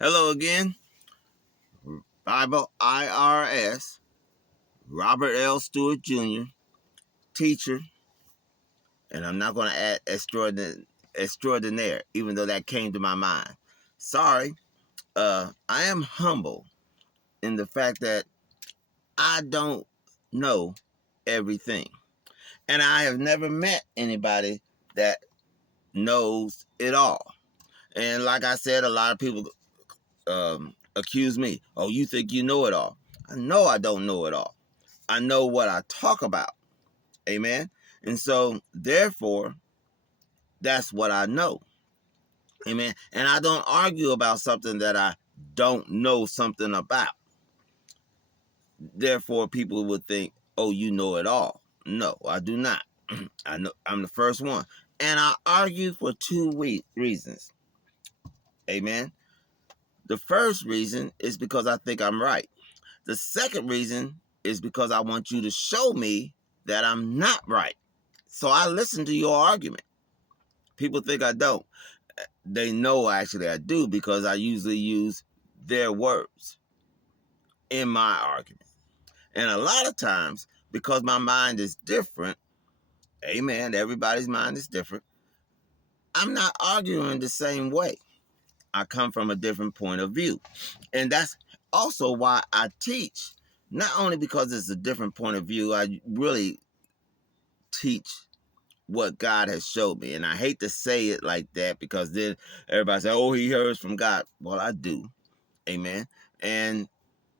Hello again, Bible IRS, Robert L. Stewart Jr., teacher, and I'm not going to add extraordinaire, even though that came to my mind. Sorry, I am humble in the fact that I don't know everything. And I have never met anybody that knows it all. And like I said, a lot of people accuse me, oh, you think you know it all. I know I don't know it all. I know what I talk about. Amen. And so, therefore, that's what I know. Amen. And I don't argue about something that I don't know something about. Therefore, people would think, oh, you know it all. No, I do not. I know I'm the first one. And I argue for two reasons. Amen. The first reason is because I think I'm right. The second reason is because I want you to show me that I'm not right. So I listen to your argument. People think I don't. They know actually I do because I usually use their words in my argument. And a lot of times, because my mind is different, amen, everybody's mind is different, I'm not arguing the same way. I come from a different point of view. And that's also why I teach, not only because it's a different point of view, I really teach what God has showed me. And I hate to say it like that because then everybody say, oh, he hears from God. Well, I do. Amen. And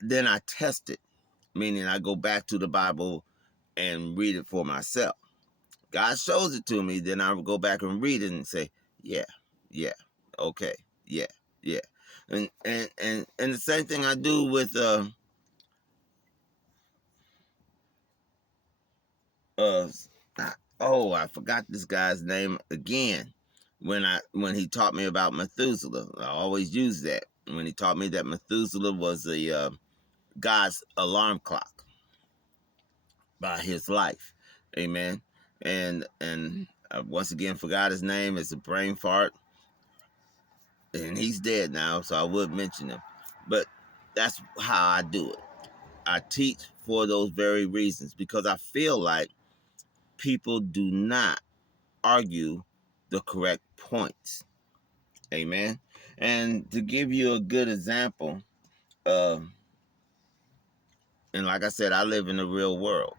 then I test it, meaning I go back to the Bible and read it for myself. God shows it to me, then I will go back and read it and say, yeah, yeah, okay, yeah, yeah. And the same thing I do with uh oh, I forgot this guy's name again. When he taught me about Methuselah, I always use that. When he taught me that Methuselah was the God's alarm clock by his life, amen. And once again forgot his name. It's a brain fart, and he's dead now, so I would mention him. But that's how I do it. I teach for those very reasons because I feel like people do not argue the correct points. Amen. And to give you a good example, uh, and like I said, I live in the real world.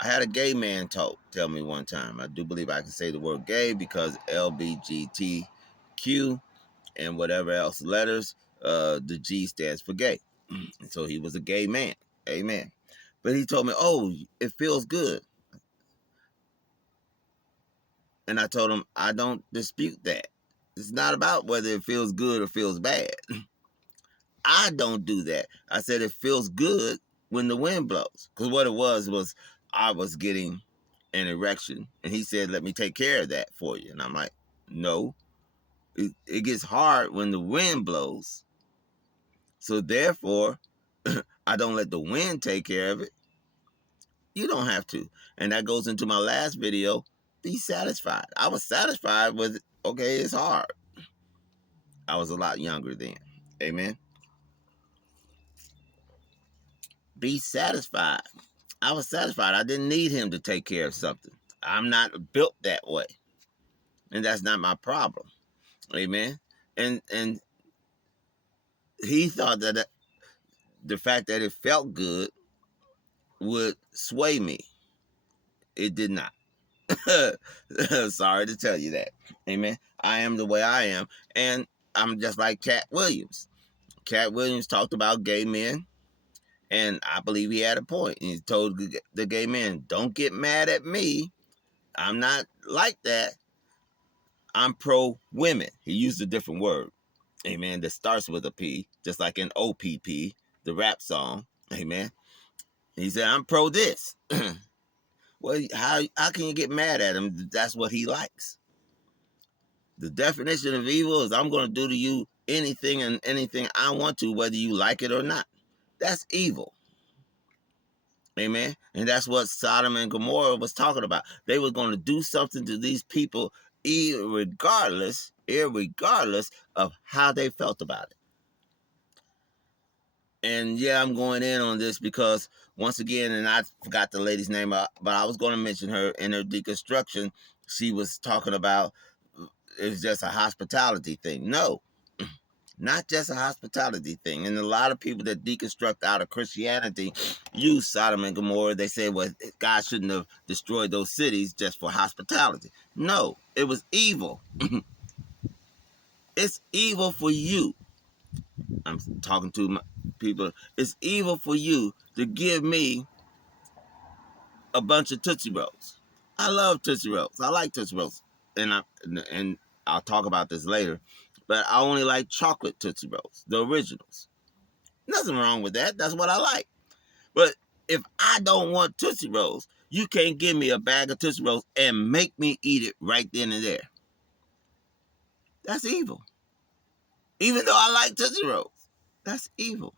I had a gay man tell me one time. I do believe I can say the word gay because LBGTQ and whatever else letters, the G stands for gay. And so he was a gay man. Amen. But he told me, oh, it feels good. And I told him, I don't dispute that. It's not about whether it feels good or feels bad. I don't do that. I said it feels good when the wind blows. Because what it was I was getting an erection. And he said, let me take care of that for you. And I'm like, no. It gets hard when the wind blows. So therefore, I don't let the wind take care of it. You don't have to. And that goes into my last video. Be satisfied. I was satisfied with, okay, it's hard. I was a lot younger then. Amen. Be satisfied. I was satisfied. I didn't need him to take care of something. I'm not built that way. And that's not my problem. Amen. And he thought that the fact that it felt good would sway me. It did not. Sorry to tell you that. Amen. I am the way I am. And I'm just like Cat Williams. Cat Williams talked about gay men. And I believe he had a point. He told the gay men, don't get mad at me. I'm not like that. I'm pro women. He used a different word. Amen. That starts with a P, just like an OPP, the rap song. Amen. He said, I'm pro this. Well, how can you get mad at him? That's what he likes. The definition of evil is I'm going to do to you anything and anything I want to, whether you like it or not. That's evil. Amen. And that's what Sodom and Gomorrah was talking about. They were going to do something to these people, irregardless of how they felt about it. And yeah, I'm going in on this because once again, and I forgot the lady's name, but I was going to mention her in her deconstruction. She was talking about it's just a hospitality thing. No, not just a hospitality thing. And a lot of people that deconstruct out of Christianity use Sodom and Gomorrah. They say, well, God shouldn't have destroyed those cities just for hospitality. No, it was evil. It's evil for you. I'm talking to my people. It's evil for you to give me a bunch of Tootsie Rolls. I love Tootsie Rolls. I like Tootsie Rolls. And I'll talk about this later. But I only like chocolate Tootsie Rolls, the originals. Nothing wrong with that. That's what I like. But if I don't want Tootsie Rolls, you can't give me a bag of Tootsie Rolls and make me eat it right then and there. That's evil. Even though I like Tootsie Rolls, that's evil.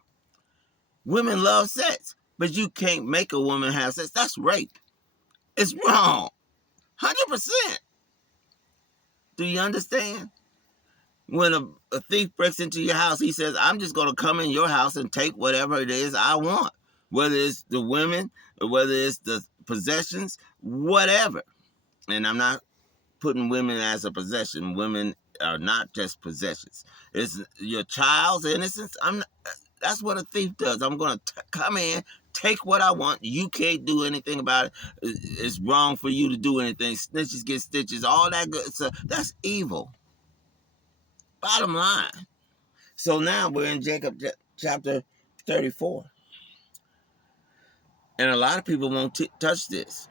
Women love sex, but you can't make a woman have sex. That's rape. It's wrong. 100%. Do you understand? When a thief breaks into your house, he says, I'm just going to come in your house and take whatever it is I want, whether it's the women or whether it's the possessions, whatever. And I'm not putting women as a possession. Women are not just possessions. It's your child's innocence. That's what a thief does. I'm going to come in, take what I want. You can't do anything about it. It's wrong for you to do anything. Snitches get stitches, all that good stuff. That's evil. Bottom line. So now we're in Jacob chapter 34. And a lot of people won't touch this,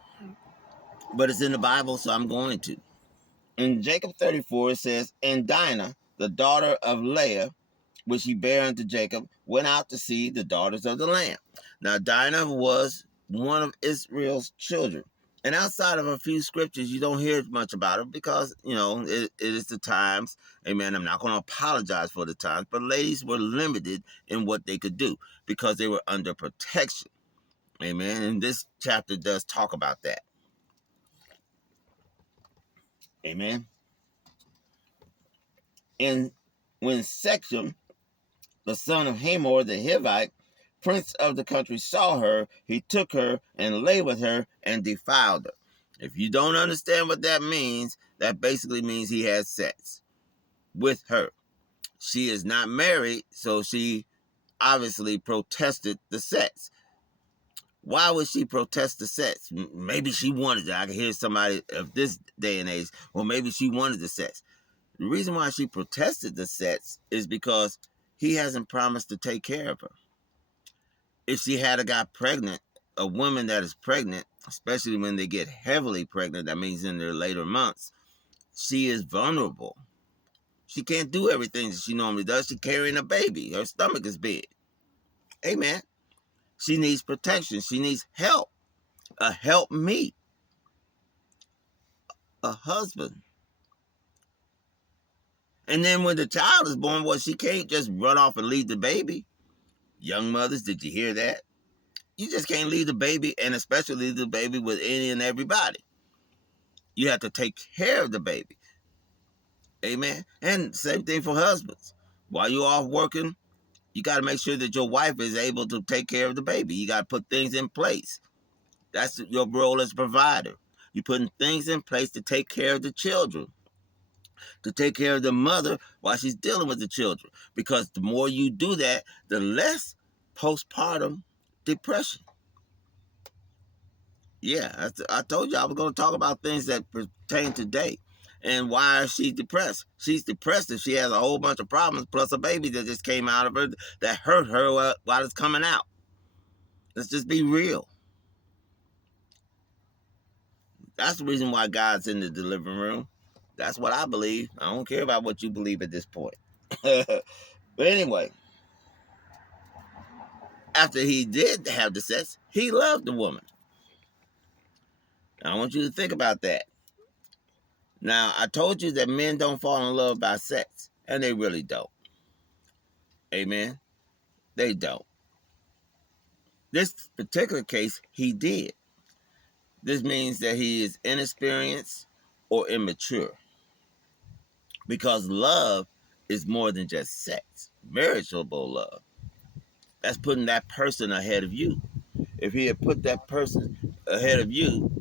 but it's in the Bible, so I'm going to. In Jacob 34, it says, And Dinah, the daughter of Leah, which he bare unto Jacob, went out to see the daughters of the land. Now Dinah was one of Israel's children. And outside of a few scriptures, you don't hear much about it because, it is the times. Amen. I'm not going to apologize for the times, but ladies were limited in what they could do because they were under protection. Amen. And this chapter does talk about that. Amen. And when Shechem, the son of Hamor the Hivite, prince of the country, saw her, he took her and lay with her and defiled her. If you don't understand what that means, that basically means he had sex with her. She is not married, so she obviously protested the sex. Why would she protest the sex? Maybe she wanted it. I can hear somebody of this day and age, well, maybe she wanted the sex. The reason why she protested the sex is because he hasn't promised to take care of her. If she had got pregnant, a woman that is pregnant, especially when they get heavily pregnant, that means in their later months, she is vulnerable. She can't do everything that she normally does. She's carrying a baby. Her stomach is big. Amen. She needs protection. She needs help. A help me. A husband. And then when the child is born, well, she can't just run off and leave the baby. Young mothers, did you hear that? You just can't leave the baby, and especially leave the baby with any and everybody. You have to take care of the baby. Amen. And same thing for husbands. While you're off working, you got to make sure that your wife is able to take care of the baby. You got to put things in place. That's your role as provider. You're putting things in place to take care of the children, to take care of the mother while she's dealing with the children. Because the more you do that, the less postpartum depression. Yeah, I told you I was going to talk about things that pertain today. And why is she depressed? She's depressed if she has a whole bunch of problems, plus a baby that just came out of her that hurt her while it's coming out. Let's just be real. That's the reason why God's in the delivery room. That's what I believe. I don't care about what you believe at this point. But anyway, after he did have the sex, he loved the woman. I want you to think about that. Now, I told you that men don't fall in love by sex, and they really don't. Amen. They don't. This particular case, he did. This means that he is inexperienced or immature. Because love is more than just sex. Veritable love. That's putting that person ahead of you. If he had put that person ahead of you,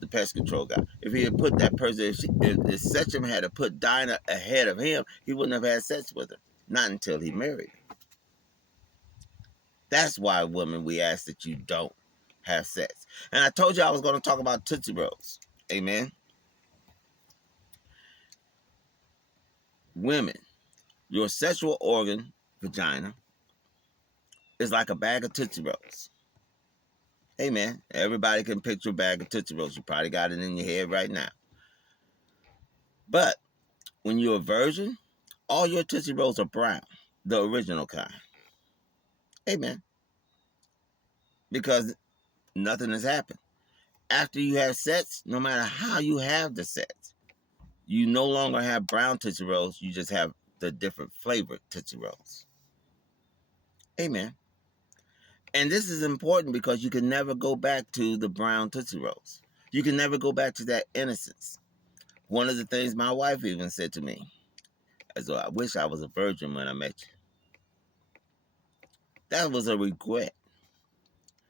the pest control guy, if he had put that person, if Sechem had to put Dinah ahead of him, he wouldn't have had sex with her. Not until he married her. That's why, women, we ask that you don't have sex. And I told you I was going to talk about Tootsie Rolls. Amen. Women, your sexual organ, vagina, is like a bag of Tootsie Rolls. Hey, man, everybody can picture a bag of Tootsie Rolls. You probably got it in your head right now. But when you're a virgin, all your Tootsie Rolls are brown, the original kind. Hey, man, because nothing has happened. After you have sex, no matter how you have the sex, you no longer have brown Tootsie Rolls. You just have the different flavored Tootsie Rolls. Amen. And this is important because you can never go back to the brown Tootsie Rolls. You can never go back to that innocence. One of the things my wife even said to me, as though I wish I was a virgin when I met you. That was a regret.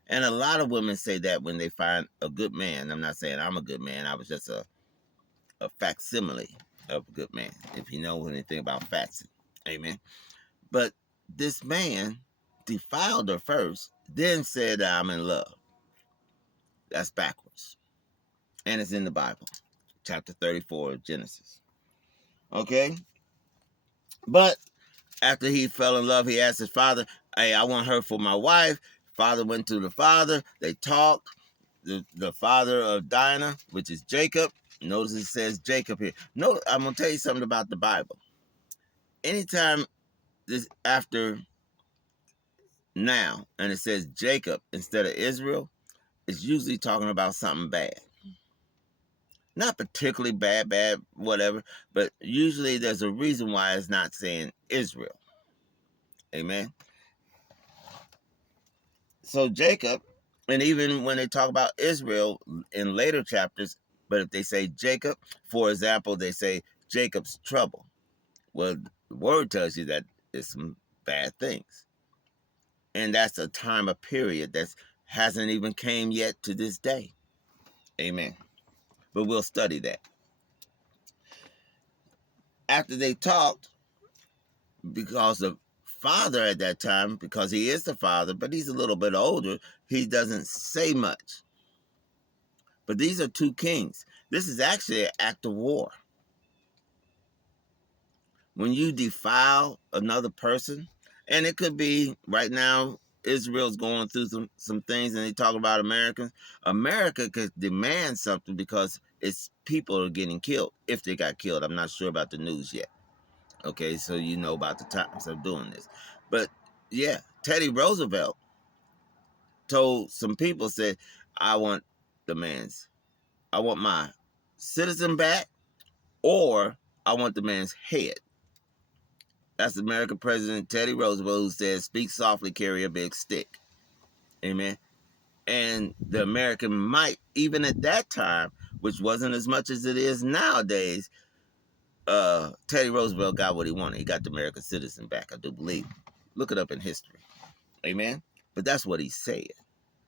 And a lot of women say that when they find a good man. I'm not saying I'm a good man. I was just a facsimile of a good man, if you know anything about facts. Amen. But this man defiled her first, then said that I'm in love. That's backwards. And it's in the Bible, chapter 34 of Genesis. Okay? But after he fell in love, he asked his father, hey, I want her for my wife. Father went to the father. They talked. The father of Dinah, which is Jacob. Notice it says Jacob here. No, I'm going to tell you something about the Bible. Anytime this after now, and it says Jacob instead of Israel, it's usually talking about something bad. Not particularly bad, whatever, but usually there's a reason why it's not saying Israel. Amen. So Jacob, and even when they talk about Israel in later chapters, but if they say Jacob, for example, they say Jacob's trouble. Well, the word tells you that it's some bad things. And that's a time, a period that hasn't even came yet to this day. Amen. But we'll study that. After they talked, because the father at that time, because he is the father, but he's a little bit older, he doesn't say much. But these are two kings. This is actually an act of war. When you defile another person, and it could be right now, Israel's going through some things, and they talk about Americans. America could demand something because its people are getting killed. If they got killed, I'm not sure about the news yet. Okay, so you know about the times of doing this. But yeah, Teddy Roosevelt told some people, said, I want my citizen back, or I want the man's head. That's American President Teddy Roosevelt, who said, speak softly, carry a big stick. Amen. And the American might, even at that time, which wasn't as much as it is nowadays, Teddy Roosevelt got what he wanted. He got the American citizen back, I do believe. Look it up in history. Amen. But that's what he said.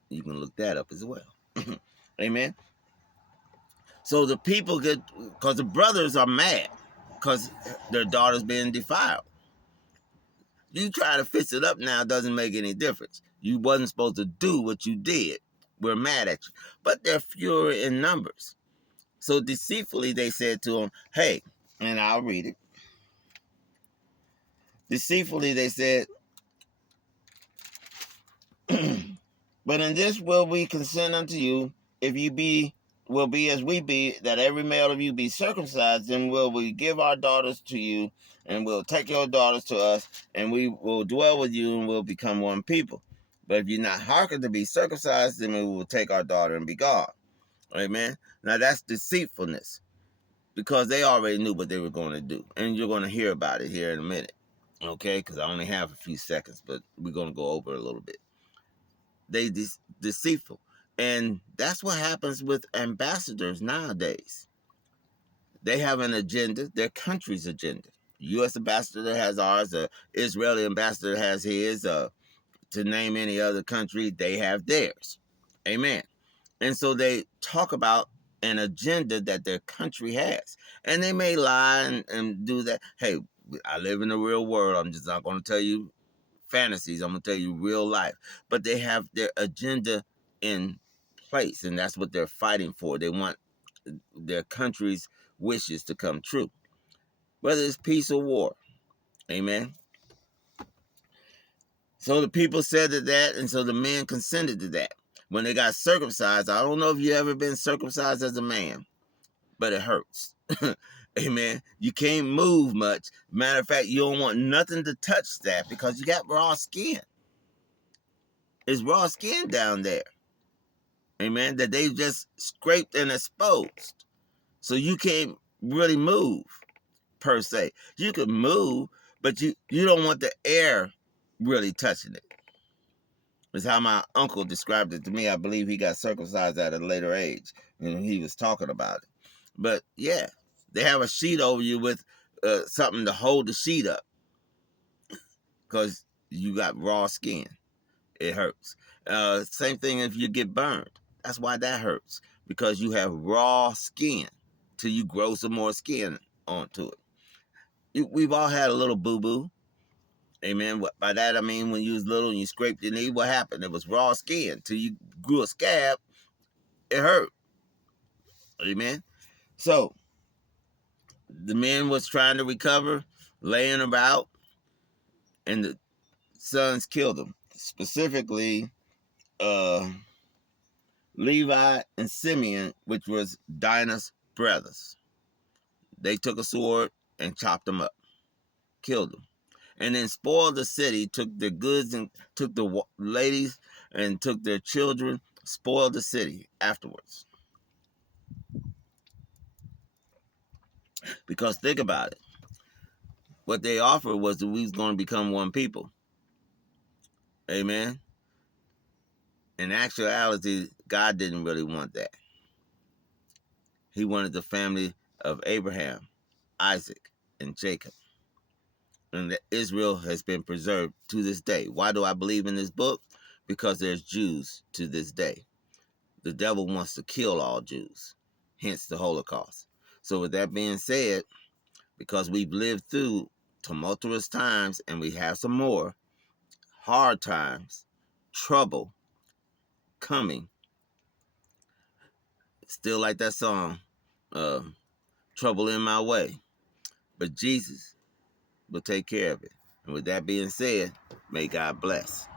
You can look that up as well. Amen. So the people get, because the brothers are mad because their daughter's being defiled. You try to fix it up now, doesn't make any difference. You wasn't supposed to do what you did. We're mad at you. But they're fewer in numbers. So deceitfully they said to him, hey, and I'll read it. Deceitfully they said, but in this will we consent unto you, if you will be as we be, that every male of you be circumcised, then will we give our daughters to you, and we'll take your daughters to us, and we will dwell with you, and we'll become one people. But if you're not hearkened to be circumcised, then we will take our daughter and be gone. Amen. Now that's deceitfulness, because they already knew what they were going to do, and you're going to hear about it here in a minute. Okay, because I only have a few seconds, but we're going to go over a little bit. They deceitful. And that's what happens with ambassadors nowadays. They have an agenda, their country's agenda. U.S. ambassador has ours, the Israeli ambassador has his, to to name any other country, they have theirs. Amen. And so they talk about an agenda that their country has. And they may lie and do that. Hey, I live in the real world. I'm just not going to tell you fantasies. I'm going to tell you real life. But they have their agenda in place, and that's what they're fighting for. They want their country's wishes to come true, whether it's peace or war. Amen. So the people said to that, and so the men consented to that. When they got circumcised, I don't know if you ever been circumcised as a man, but it hurts. Amen. You can't move much. Matter of fact, you don't want nothing to touch that because you got raw skin. It's raw skin down there. Amen. That they just scraped and exposed. So you can't really move per se. You can move, but you don't want the air really touching it. It's how my uncle described it to me. I believe he got circumcised at a later age when he was talking about it. But yeah, they have a sheet over you with something to hold the sheet up because you got raw skin. It hurts. Same thing if you get burned. That's why that hurts, because you have raw skin till you grow some more skin onto it. We've all had a little boo-boo. Amen. By that I mean when you was little and you scraped your knee, what happened? It was raw skin. Till you grew a scab, it hurt. Amen. So the men was trying to recover, laying about, and the sons killed them. Specifically, Levi and Simeon, which was Dinah's brothers. They took a sword and chopped them up, killed them, and then spoiled the city, took their goods and took the ladies and took their children, spoiled the city afterwards. Because think about it. What they offered was that we was going to become one people. Amen. In actuality, God didn't really want that. He wanted the family of Abraham, Isaac, and Jacob. And that Israel has been preserved to this day. Why do I believe in this book? Because there's Jews to this day. The devil wants to kill all Jews, hence the Holocaust. So with that being said, because we've lived through tumultuous times and we have some more hard times, trouble coming, still like that song, uh, Trouble in My Way. But Jesus will take care of it. And with that being said, may God bless.